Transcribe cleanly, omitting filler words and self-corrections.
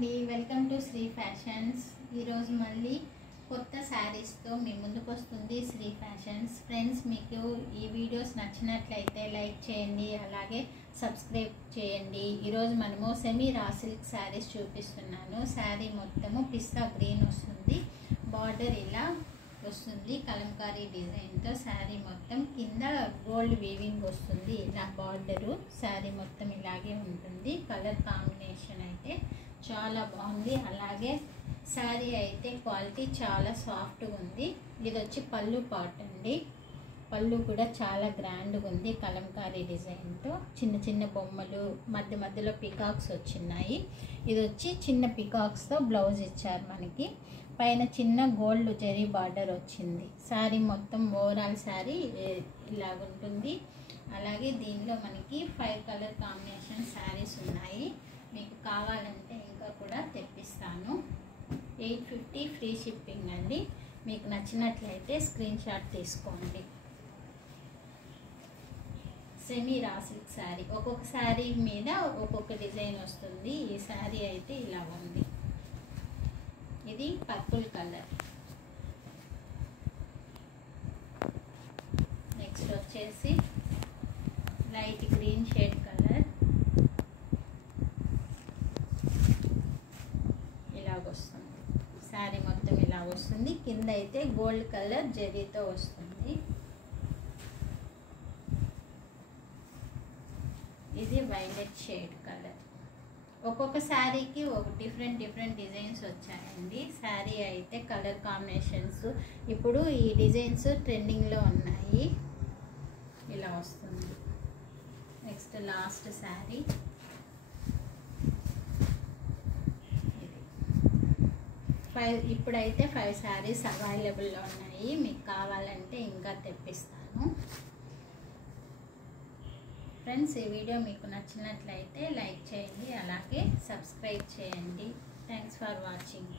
Welcome to Shri fashions. ఈరోజు మళ్ళీ కొత్త శారీస్తో మీ ముందుకు వస్తుంది శ్రీ ఫ్యాషన్స్. ఫ్రెండ్స్, మీకు ఈ వీడియోస్ నచ్చినట్లయితే లైక్ చేయండి, అలాగే సబ్స్క్రైబ్ చేయండి. ఈరోజు మనము సెమీ రా సిల్క్ శారీస్ చూపిస్తున్నాను. శారీ మొత్తము పిస్తా గ్రీన్ వస్తుంది, బార్డర్ ఇలా వస్తుంది కలంకారీ డిజైన్తో. శారీ మొత్తం కింద గోల్డ్ వీవింగ్ వస్తుంది, ఇలా బార్డరు. శారీ మొత్తం ఇలాగే ఉంటుంది. కలర్ కాంబినేషన్ అయితే చాలా బాగుంది. అలాగే శారీ అయితే క్వాలిటీ చాలా సాఫ్ట్గా ఉంది. ఇది వచ్చి పళ్ళు పార్ట్ అండి. పళ్ళు కూడా చాలా గ్రాండ్గా ఉంది, కలంకారీ డిజైన్తో. చిన్న చిన్న బొమ్మలు, మధ్య మధ్యలో పికాక్స్ వచ్చినాయి. ఇది వచ్చి చిన్న పికాక్స్తో బ్లౌజ్ ఇచ్చారు మనకి. పైన చిన్న గోల్డ్ జరీ బార్డర్ వచ్చింది. శారీ మొత్తం ఓవరాల్ శారీ ఇలాగుంటుంది. అలాగే దీనిలో మనకి 5 కలర్ కాంబినేషన్ శారీస్ ఉన్నాయి. మీకు కావాలంటే ఇంకా కూడా తెప్పిస్తాను. 850 ఫ్రీ షిప్పింగ్ అండి. మీకు నచ్చినట్లయితే స్క్రీన్ షాట్ తీసుకోండి. సెమీ రా సిల్క్ శారీ, ఒక్కొక్క శారీ మీద ఒక్కొక్క డిజైన్ వస్తుంది. ఈ శారీ అయితే ఇలా ఉంది. ఇది పర్పుల్ కలర్. నెక్స్ట్ వచ్చేసి లైట్ గ్రీన్ షేడ్ కలర్. ఇలాగొస్తుంది శారీ మొత్తం, ఇలా వస్తుంది. కింద అయితే గోల్డ్ కలర్ జరీతో వస్తుంది. ఇది వైలెట్ షేడ్ కలర్. ఒక్కొక్క శారీకి ఒక డిఫరెంట్ డిజైన్స్ వచ్చాయండి. శారీ అయితే కలర్ కాంబినేషన్స్ ఇప్పుడు ఈ డిజైన్స్ ట్రెండింగ్లో ఉన్నాయి. ఇలా వస్తుంది. Next last sari. ఇప్పుడైతే 5 శారీస్ అవైలబుల్లో ఉన్నాయి. మీకు కావాలంటే ఇంకా తెప్పిస్తాను. ఫ్రెండ్స్, ఈ వీడియో మీకు నచ్చినట్లయితే లైక్ చేయండి, అలాగే సబ్స్క్రైబ్ చేయండి. Thanks for watching.